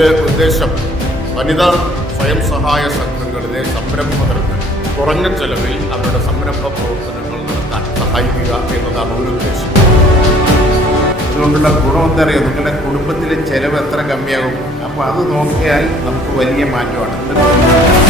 ഇതിൻ്റെ ഉദ്ദേശം വനിതാ സ്വയം സഹായ സംഘങ്ങളിലെ സംരംഭകർക്ക് കുറഞ്ഞ ചെലവിൽ അവരുടെ സംരംഭ പ്രവർത്തനങ്ങൾ നടത്താൻ സഹായിക്കുക എന്നതാണ് ഒരു ഉദ്ദേശം. അതുകൊണ്ടുള്ള ഗുണം എന്താ പറയുക, നിങ്ങളുടെ കുടുംബത്തിലെ ചെലവ് എത്ര കമ്മിയാകും. അപ്പോൾ അത് നോക്കിയാൽ നമുക്ക് വലിയ മാറ്റമാണ്.